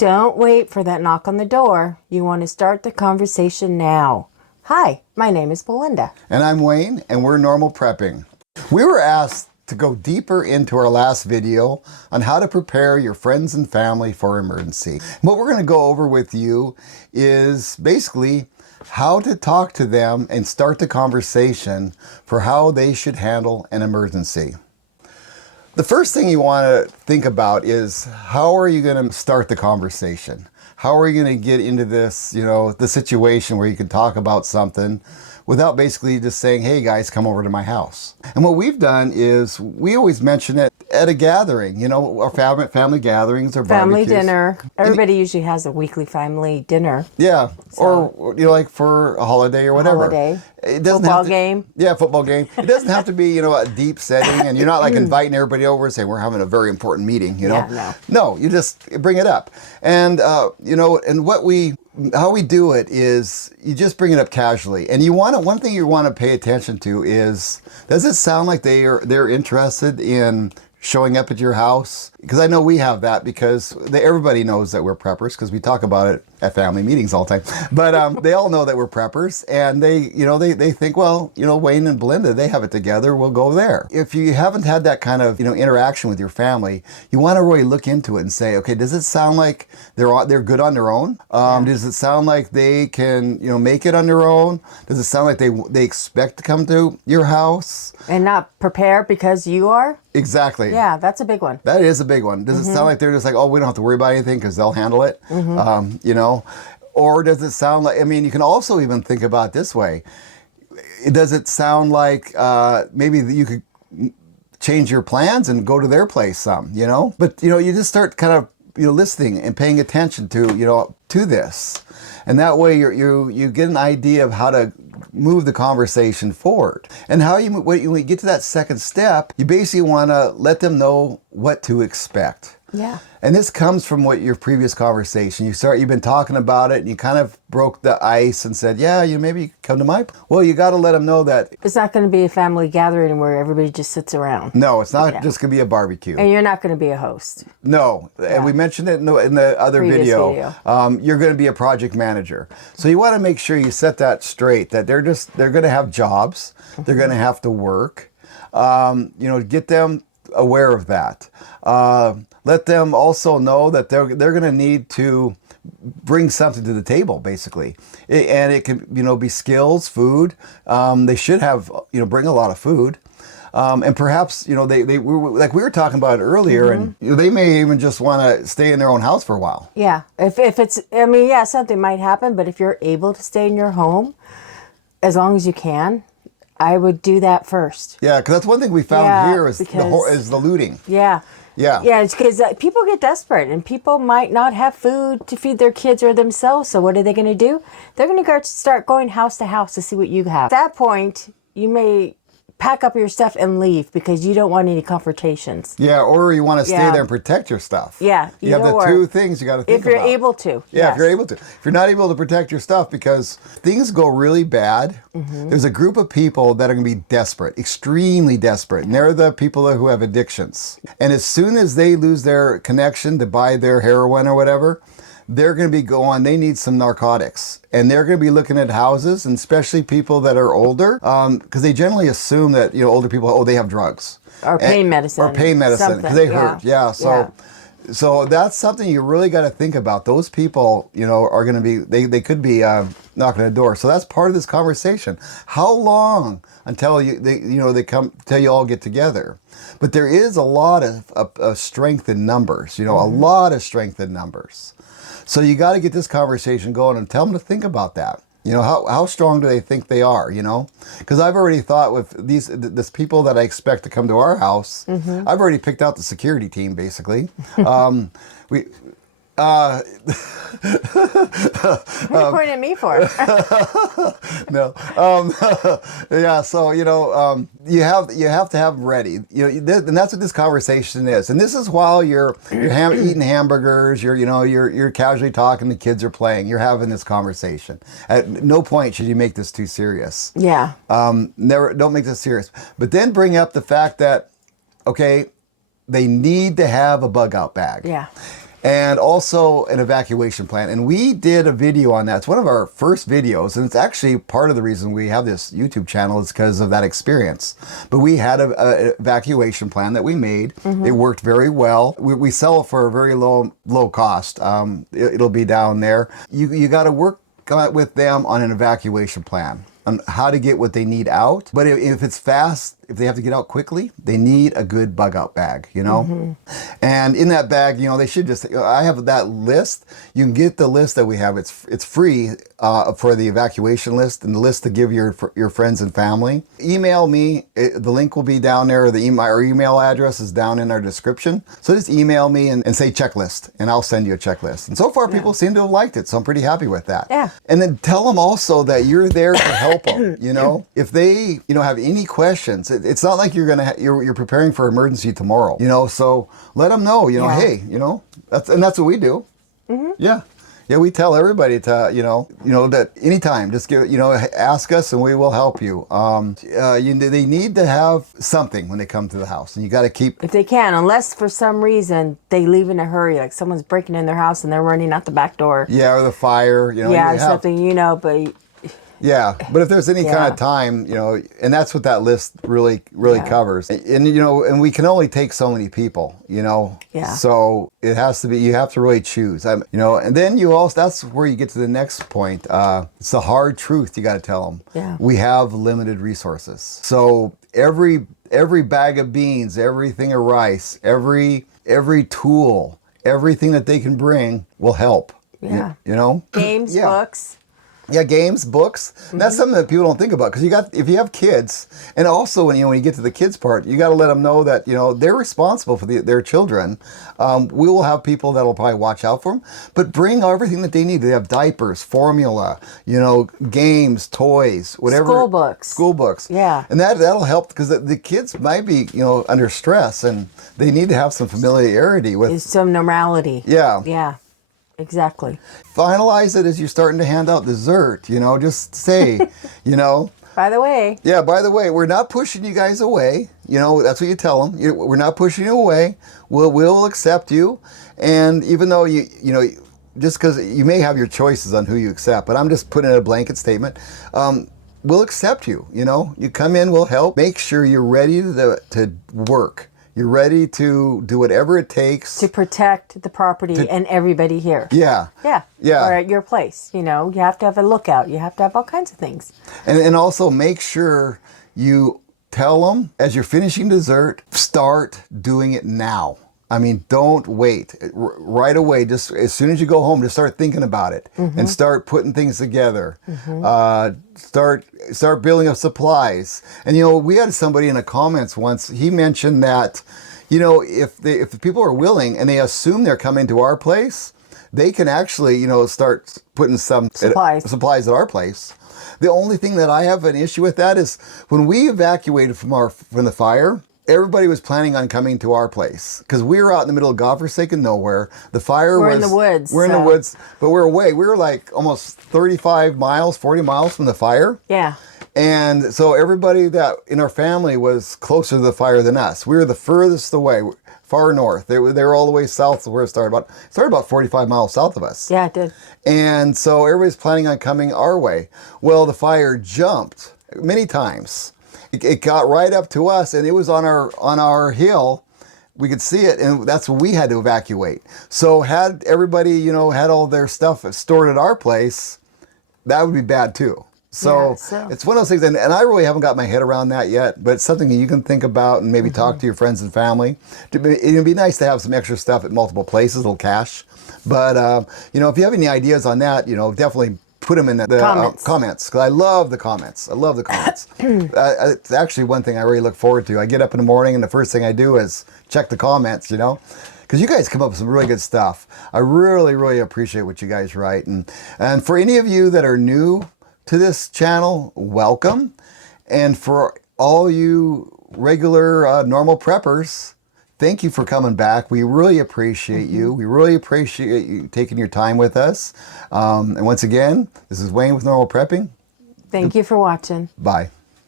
Don't wait for that knock on the door. You want to start the conversation now. Hi, my name is Belinda. And I'm Wayne, and we're Normal Prepping. We were asked to go deeper into our last video on how to prepare your friends and family for emergency. What we're going to go over with you is basically how to talk to them and start the conversation for how they should handle an emergency. The first thing you want to think about is how are you going to start the conversation? How are you going to get into this, the situation where you can talk about something without basically just saying, hey guys, come over to my house. And what we've done is we always mention it at a gathering, our family gatherings or Family barbecues. dinner. Everybody usually has a weekly family dinner. Yeah, So- or like for a holiday or whatever. Holiday. It doesn't Football have to, game. Yeah, football game. It doesn't have to be, a deep setting, and you're not like inviting everybody over and saying we're having a very important meeting, Yeah, No, you just bring it up. And and how we do it is you just bring it up casually. And one thing you want to pay attention to is, does it sound like they're interested in showing up at your house? Because I know we have that because everybody knows that we're preppers because we talk about it at family meetings all the time. But they all know that we're preppers, and they think, well, Wayne and Belinda, they have it together. We'll go there. If you haven't had that kind of interaction with your family, you want to really look into it and say, okay, does it sound like they're good on their own? Does it sound like they can make it on their own? Does it sound like they expect to come to your house And not prepare because you are? Exactly. Yeah, that's a big one. That is a big one. Does it sound like they're just like, oh, we don't have to worry about anything because they'll handle it? Or does it sound like, you can also even think about it this way. Does it sound like maybe you could change your plans and go to their place some, But, you just start kind of, listening and paying attention to this. And that way you get an idea of how to move the conversation forward. And when you get to that second step, you basically want to let them know what to expect. Yeah. And this comes from your previous conversation. You've been talking about it, and you kind of broke the ice and said, yeah, maybe come to my... Well, you got to let them know that... It's not going to be a family gathering where everybody just sits around. No, it's not just going to be a barbecue. And you're not going to be a host. No, and we mentioned it in the other video. You're going to be a project manager. So you want to make sure you set that straight, that they're going to have jobs. They're going to have to work. Get them aware of that. Let them also know that they're going to need to bring something to the table, basically. And it can, be skills, food. They should have, bring a lot of food. And perhaps, we were talking about it earlier, and they may even just want to stay in their own house for a while. Yeah. If it's, something might happen, but if you're able to stay in your home, as long as you can, I would do that first. Yeah, because that's one thing we found here is the looting. Yeah. Yeah. Yeah, it's because people get desperate, and people might not have food to feed their kids or themselves. So what are they going to do? They're going to start going house to house to see what you have. At that point, you may pack up your stuff and leave because you don't want any confrontations. Yeah, or you want to stay there and protect your stuff. Yeah. You have the two things you got to think about. If you're able to. Yeah, if you're able to. If you're not able to protect your stuff because things go really bad, there's a group of people that are going to be desperate, extremely desperate, and they're the people who have addictions. And as soon as they lose their connection to buy their heroin or whatever, they're going to be they need some narcotics. And they're going to be looking at houses, and especially people that are older, because they generally assume that, older people, they have drugs. Or pain medicine. Or pain medicine, because they hurt. Yeah, so that's something you really got to think about. Those people, are going to be, they could be knocking at the door. So that's part of this conversation. How long until they come, till you all get together? But there is a lot of strength in numbers, a lot of strength in numbers. So you got to get this conversation going and tell them to think about that. How strong do they think they are, Because I've already thought with this people that I expect to come to our house, I've already picked out the security team, basically. What are you pointing at me for? No. Yeah. So you have to have ready. And that's what this conversation is. And this is while you're eating hamburgers. You're casually talking. The kids are playing. You're having this conversation. At no point should you make this too serious. Yeah. Don't make this serious. But then bring up the fact that, okay, they need to have a bug out bag. Yeah. and also an evacuation plan. And we did a video on that. It's one of our first videos, and it's actually part of the reason we have this YouTube channel is because of that experience. But we had a evacuation plan that we made. It worked very well. We sell it for a very low cost. It'll be down there. You got to work with them on an evacuation plan on how to get what they need out. But if it's fast, if they have to get out quickly, they need a good bug out bag, you know? And in that bag, you know, they should just, I have that list. You can get the list that we have. It's free for the evacuation list and the list to give your friends and family. Email me. The link will be down there. Our email address is down in our description. So just email me and say checklist, and I'll send you a checklist. And so far, people seem to have liked it. So I'm pretty happy with that. Yeah. And then tell them also that you're there to help them, you know? If they, you know, have any questions, it's not like you're preparing for emergency tomorrow, you know. So let them know, you know, hey, you know, that's what we do. Yeah, we tell everybody to, you know that anytime, just ask us and we will help you. They need to have something when they come to the house, and you got to keep, if they can, unless for some reason they leave in a hurry, like someone's breaking in their house and they're running out the back door. Yeah, or the fire, you know. Yeah, or something, you know, but. Yeah, but if there's any kind of time, you know, and that's what that list really covers. And you know, and we can only take so many people, you know. Yeah. So it has to be, you have to really choose. You know, and then you also, that's where you get to the next point. It's the hard truth you got to tell them. Yeah. We have limited resources. So every bag of beans, everything of rice, every tool, everything that they can bring will help. Yeah. You know? Games, books. Yeah, games, books. That's something that people don't think about, because if you have kids, and also when you get to the kids part, you got to let them know that, you know, they're responsible for their children. We will have people that will probably watch out for them, but bring everything that they need. They have diapers, formula, you know, games, toys, whatever. School books. Yeah. And that'll help, because the kids might be, you know, under stress, and they need to have some familiarity with some normality. Yeah. Yeah. Exactly. Finalize it as you're starting to hand out dessert, you know, just say, you know. By the way. Yeah, by the way, we're not pushing you guys away. You know, that's what you tell them. We're not pushing you away. We'll accept you. And even though, you know, just because you may have your choices on who you accept, but I'm just putting in a blanket statement. We'll accept you, you know. You come in, we'll help. Make sure you're ready to work. You're ready to do whatever it takes to protect the property and everybody here. Yeah. Yeah. Yeah. Or at your place. You know, you have to have a lookout. You have to have all kinds of things. And also make sure you tell them as you're finishing dessert, start doing it now. I mean, don't wait. Right away, just as soon as you go home, just start thinking about it and start putting things together. Start building up supplies. And you know, we had somebody in the comments once. He mentioned that, you know, if the people are willing and they assume they're coming to our place, they can actually, you know, start putting some supplies at our place. The only thing that I have an issue with that is when we evacuated from the fire, everybody was planning on coming to our place because we were out in the middle of godforsaken nowhere. The fire We're in the woods. We're in the woods, but we're away. We were like almost 35 miles, 40 miles from the fire. Yeah. And so everybody that in our family was closer to the fire than us. We were the furthest away, far north. They were all the way south of where it started. It started about 45 miles south of us. Yeah, it did. And so everybody's planning on coming our way. Well, the fire jumped many times. It got right up to us, and it was on our hill. We could see it, and that's when we had to evacuate. So had everybody, you know, had all their stuff stored at our place, that would be bad too. So it's one of those things, and I really haven't got my head around that yet, but it's something that you can think about and maybe talk to your friends and family. It'd be nice to have some extra stuff at multiple places, a little cash. But, you know, if you have any ideas on that, you know, definitely put them in the comments, because I love the comments. I love the comments. It's actually one thing I really look forward to. I get up in the morning and the first thing I do is check the comments, you know, because you guys come up with some really good stuff. I really, really appreciate what you guys write. And for any of you that are new to this channel, welcome. And for all you regular normal preppers, thank you for coming back. We really appreciate you. We really appreciate you taking your time with us. And once again, this is Wayne with Normal Prepping. Thank you for watching. Bye.